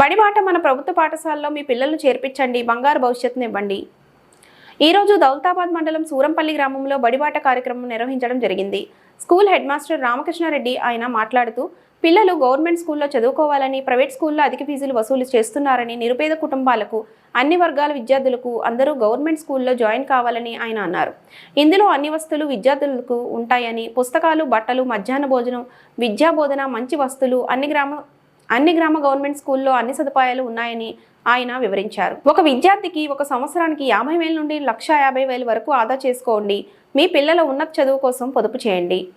బడిబాట మన ప్రభుత్వ పాఠశాలలో మీ పిల్లలను చేర్పించండి బంగారు భవిష్యత్తును ఇవ్వండి. ఈరోజు దౌలతాబాద్ మండలం సూరంపల్లి గ్రామంలో బడిబాట కార్యక్రమం నిర్వహించడం జరిగింది. స్కూల్ హెడ్ మాస్టర్ రామకృష్ణారెడ్డి ఆయన మాట్లాడుతూ పిల్లలు గవర్నమెంట్ స్కూల్లో చదువుకోవాలని ప్రైవేట్ స్కూల్లో అధిక ఫీజులు వసూలు చేస్తున్నారని నిరుపేద కుటుంబాలకు అన్ని వర్గాల విద్యార్థులకు అందరూ గవర్నమెంట్ స్కూల్లో జాయిన్ కావాలని ఆయన అన్నారు. ఇందులో అన్ని వస్తువులు విద్యార్థులకు ఉంటాయని పుస్తకాలు బట్టలు మధ్యాహ్న భోజనం విద్యా బోధన మంచి వస్తువులు అన్ని గ్రామ అన్ని గ్రామ గవర్నమెంట్ స్కూల్లో అన్ని సదుపాయాలు ఉన్నాయని ఆయన వివరించారు. ఒక విద్యార్థికి ఒక సంవత్సరానికి యాభై వేల నుండి లక్ష యాభై వేల వరకు ఆదా చేసుకోండి. మీ పిల్లల ఉన్నత చదువు కోసం పొదుపు చేయండి.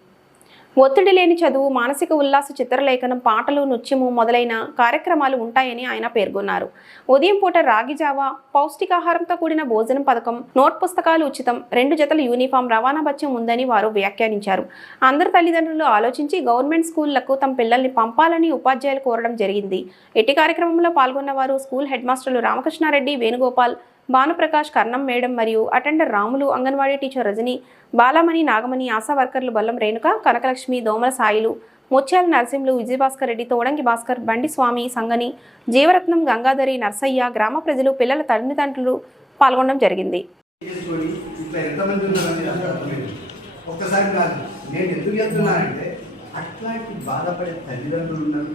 ఒత్తిడి లేని చదువు మానసిక ఉల్లాస చిత్రలేఖనం పాటలు నృత్యము మొదలైన కార్యక్రమాలు ఉంటాయని ఆయన పేర్కొన్నారు. ఉదయం పూట రాగిజావా పౌష్టికాహారంతో కూడిన భోజనం పథకం నోట్ పుస్తకాలు ఉచితం రెండు జతల యూనిఫామ్ రవాణా బత్యం ఉందని వారు వ్యాఖ్యానించారు. అందరు తల్లిదండ్రులు ఆలోచించి గవర్నమెంట్ స్కూళ్ళకు తమ పిల్లల్ని పంపాలని ఉపాధ్యాయులు కోరడం జరిగింది. ఎట్టి కార్యక్రమంలో పాల్గొన్న వారు స్కూల్ హెడ్ మాస్టర్లు రామకృష్ణారెడ్డి వేణుగోపాల్ భానుప్రకాష్ కర్ణం మేడం మరియు అటెండర్ రాములు అంగన్వాడీ టీచర్ రజని బాలమణి నాగమణి ఆశా వర్కర్లు బల్లం రేణుక కనకలక్ష్మి దోమల సాయిలు ముత్యాల నరసింహులు విజయభాస్కర్ రెడ్డి తోడంగి భాస్కర్ బండి స్వామి సంగని జీవరత్నం గంగాధరి నర్సయ్య గ్రామ ప్రజలు పిల్లల తల్లిదండ్రులు పాల్గొనడం జరిగింది. ఒక్కసారి కాదు నేను ఎందుకు చెప్తున్నానంటే అట్లాంటి బాధపడే తల్లిదండ్రులు ఉన్నారు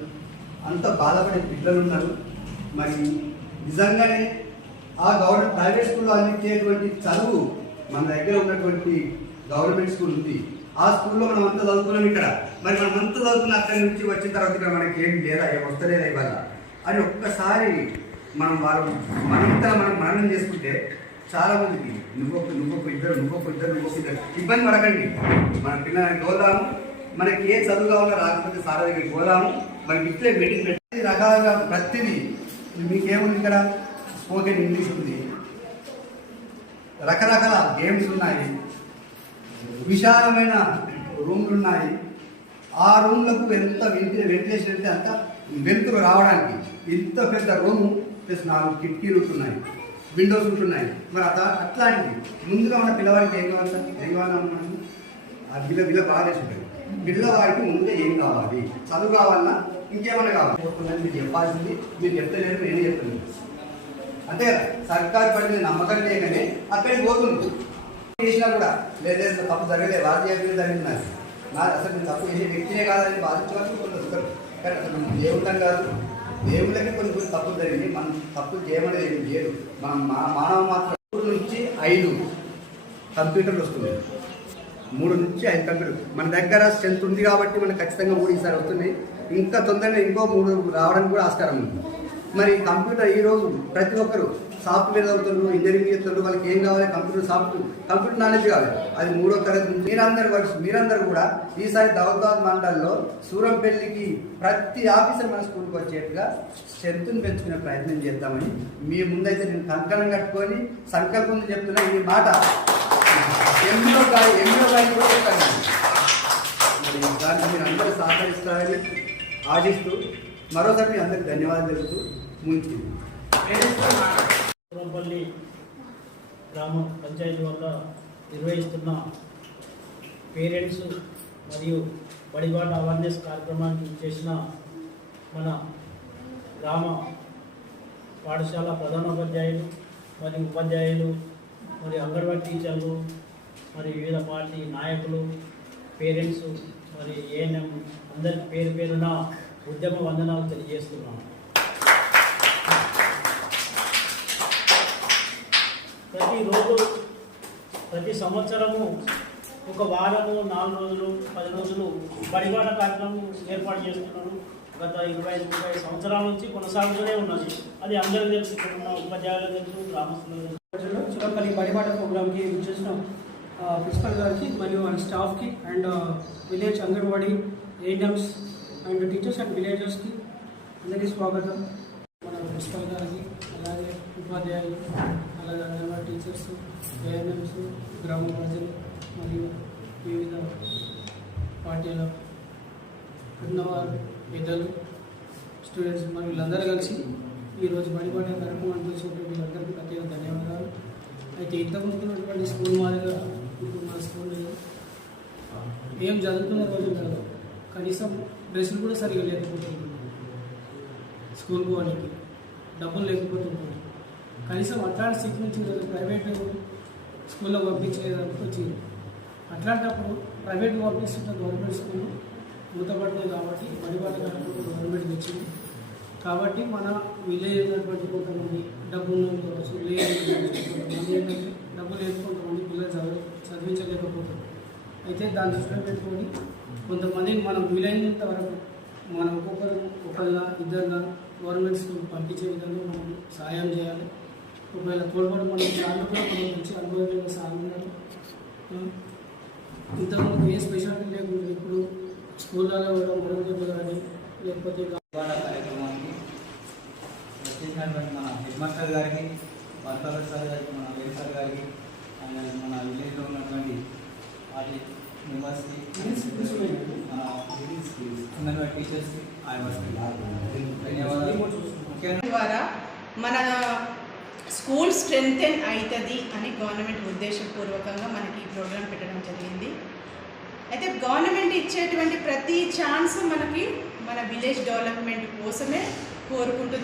అంత బాధపడే పిల్లలు ఉన్నారు. మరి నిజంగానే ఆ గవర్నమెంట్ ప్రైవేట్ స్కూల్లో అందించేటువంటి చదువు మన దగ్గర ఉన్నటువంటి గవర్నమెంట్ స్కూల్ ఉంది. ఆ స్కూల్లో మనం అంతా చదువుకున్నాం ఇక్కడ. మరి మనం అంతా చదువుకున్న అక్కడి నుంచి వచ్చిన తర్వాత ఇక్కడ మనకి ఏం లేదా ఏం వస్తలేదా ఇవాళ? అని ఒక్కసారి మనం వాళ్ళు మనంతా మనం మననం చేసుకుంటే చాలా మందికి నువ్వొక నువ్వొక ఇద్దరు నువ్వొక ఇద్దరు నువ్వొక ఇద్దరు ఇబ్బంది పడకండి. మన పిల్లలకి పోదాము మనకి ఏ చదువు కావాలో రాకపోతే సార్ దగ్గరికి పోదాము. మనకి ఇట్లే మీటింగ్ పెట్టి రకాలుగా ప్రతిదీ. మీకేముంది ఇక్కడ? స్పోకెన్ ఇంగ్లీష్ ఉంది. రకరకాల గేమ్స్ ఉన్నాయి. విశాలమైన రూమ్లు ఉన్నాయి. ఆ రూమ్లకు ఎంత వెంటి వెంటిలేషన్ అయితే అంత వెలుతురు రావడానికి ఇంత పెద్ద రూము ప్లస్ నాలుగు కిటికీలు ఉంటున్నాయి విండోస్ ఉంటున్నాయి. మరి అట్లా అట్లాంటివి. ముందుగా మన పిల్లవాడికి ఏం కావాలి? సార్? ఏం కావాలి ఆ బిల్ల బిల్ల బాగా పిల్లవాడికి ముందుగా ఏం కావాలి? చదువు కావాలన్నా ఇంకేమైనా కావాలి? మీరు చెప్పాల్సింది మీరు చెప్తలేరు నేను చెప్తున్నాను అంతే కదా సర్కారు పడి నమ్మకం లేకనే అక్కడికి పోతుంది చేసినా కూడా లేదు తప్పు జరగలేదు వాళ్ళు చేయలేదు నా అసలు నేను తప్పు చేసే వ్యక్తినే కాదని బాధించవచ్చు కొంత ఉంటారు. కానీ అసలు మనం కాదు. దేవుళ్ళకి కొన్ని కొన్ని తప్పులు జరిగింది మనం తప్పులు చేయమనేది ఏం లేదు. మనం మా మానవ మాత్రం మూడు నుంచి ఐదు కంప్యూటర్లు వస్తున్నాయి. మూడు నుంచి ఐదు కంప్యూటర్ మన దగ్గర స్ట్రెంత్ ఉంది కాబట్టి మనకు ఖచ్చితంగా మూడు ఈసారి వస్తున్నాయి. ఇంకా తొందరగా ఇంకో మూడు రావడానికి కూడా ఆస్కారం ఉంది. మరి కంప్యూటర్ ఈ రోజు ప్రతి ఒక్కరు సాఫ్ట్వేర్ చదువుతున్నారు ఇంజనీరింగ్ చేస్తున్నారు వాళ్ళకి ఏం కావాలి? కంప్యూటర్ సాఫ్ట్ కంప్యూటర్ నాలెడ్జ్ కావాలి. అది మూడో తరగతి మీరందరూ వర్క్స్ మీరందరూ కూడా ఈసారి దౌలతాబాద్ మండలంలో సూరంపల్లికి ప్రతి ఆఫీసర్ మన స్కూల్కి వచ్చేట్టుగా స్ట్రెంత్ని పెంచుకునే ప్రయత్నం చేద్దామని మీ ముందైతే నేను కంకణం కట్టుకొని సంకల్పం చెప్తున్నా ఈ మాట. ఎన్నో కాదు ఎన్నో కూడా చెప్పాను. మరి దాన్ని మీరు అందరూ సహకరిస్తారని ఆశిస్తూ మరోసారి మీ అందరికి ధన్యవాదాలు తెలుపుతూ ముంచి పురంపల్లి గ్రామ పంచాయతీ వద్ద నిర్వహిస్తున్న పేరెంట్స్ మరియు బడిబాట అవేర్నెస్ కార్యక్రమానికి చేసిన మన గ్రామ పాఠశాల ప్రధానోపాధ్యాయులు మరియు ఉపాధ్యాయులు మరి అంగన్వాడీ టీచర్లు మరి వివిధ పార్టీ నాయకులు పేరెంట్స్ మరి ఏఎన్ఎం అందరి పేరు పేరున ఉద్యమ వందనాలు తెలియజేస్తున్నాను ప్రతిరోజు ప్రతి సంవత్సరము ఒక వారము నాలుగు రోజులు పది రోజులు బడిబాట కార్యక్రమం ఏర్పాటు చేస్తున్నాను గత ఇరవై ఐదు ముప్పై సంవత్సరాల నుంచి కొనసాగుతూనే ఉన్నది. అది అందరూ తెలుసు. ఇక్కడ ఉన్న ఉపాధ్యాయులకు తెలుసు గ్రామస్తులు చిరపల్లి పరిపాట ప్రోగ్రామ్కి చేసిన ప్రిన్సిపల్ గారికి మరియు మన స్టాఫ్కి and village anganwadi ANMs and teachers and విలేజర్స్కి అందరికీ స్వాగతం. మన ప్రిన్సిపల్ గారికి అలాగే ఉపాధ్యాయులు అలాగే అంగన్వాడీ టీచర్స్ ఏఎన్ఎమ్స్ గ్రామ ప్రజలు మరియు వివిధ పార్టీల ఉన్నవారు పెద్దలు స్టూడెంట్స్ మరి వీళ్ళందరూ కలిసి ఈరోజు బడిబాట కార్యక్రమాన్ని చూసినటువంటి వీళ్ళందరికీ ప్రత్యేక ధన్యవాదాలు. అయితే ఇంతకుముందు ఉన్నటువంటి స్కూల్ మాదిరిగా ఇప్పుడు మా స్కూల్ ఏం చదువుతున్న రోజు కాదు. కనీసం డ్రెస్సులు కూడా సరిగా లేకపోతుంది స్కూల్కి వాళ్ళకి డబ్బులు లేకపోతే కనీసం అట్లాంటి స్థితి నుంచి ప్రైవేట్ స్కూల్లో పంపించేదానికి వచ్చింది అట్లాంటప్పుడు ప్రైవేట్ పంపిస్తున్న గవర్నమెంట్ స్కూల్ మూతపడుతుంది కాబట్టి బడిబాట కార్యక్రమం గవర్నమెంట్ తెచ్చింది. కాబట్టి మన విలేజ్ ఉన్నటువంటి కొంతమంది డబ్బు కావచ్చు విలేజ్ కొంతమంది ఏంటంటే డబ్బు లేదు కొంతమంది పిల్లలు చదివి చదివించలేకపోతారు. అయితే దాన్ని దృష్టిలో పెట్టుకొని కొంతమందిని మనం వీలైనంత వరకు మనం ఒక్కొక్కరు ఒకళ్ళ ఇద్దరుగా గవర్నమెంట్ స్కూల్ పంపించే విధంగా మనం సహాయం చేయాలి. ఒకవేళ తోడ్పాటు మనం సార్లు కూడా మనం మంచి అనుభవం సార్లు ఉన్నారు ఇంతకుముందు ఏ స్పెషాలిటీ లేకుండా ఇప్పుడు స్కూళ్ళలో కూడా మరొక కానీ లేకపోతే కార్యక్రమానికి వచ్చేసినటువంటి మన హెడ్ మాస్టర్ గారికి వర్కర్ సార్ గారికి మన వేరు సార్ గారికి అండ్ మన విలేజ్లో ఉన్నటువంటి అంగన్వాడీ టీచర్స్కి ధన్యవాదాలు ద్వారా మన స్కూల్ స్ట్రెంగ్తెన్ అవుతుంది అని గవర్నమెంట్ ఉద్దేశపూర్వకంగా మనకి ఈ ప్రోగ్రాం పెట్టడం జరిగింది. అయితే గవర్నమెంట్ ఇచ్చేటువంటి ప్రతి ఛాన్స్ మనకి మన విలేజ్ డెవలప్మెంట్ కోసమే కోరుకుంటుంది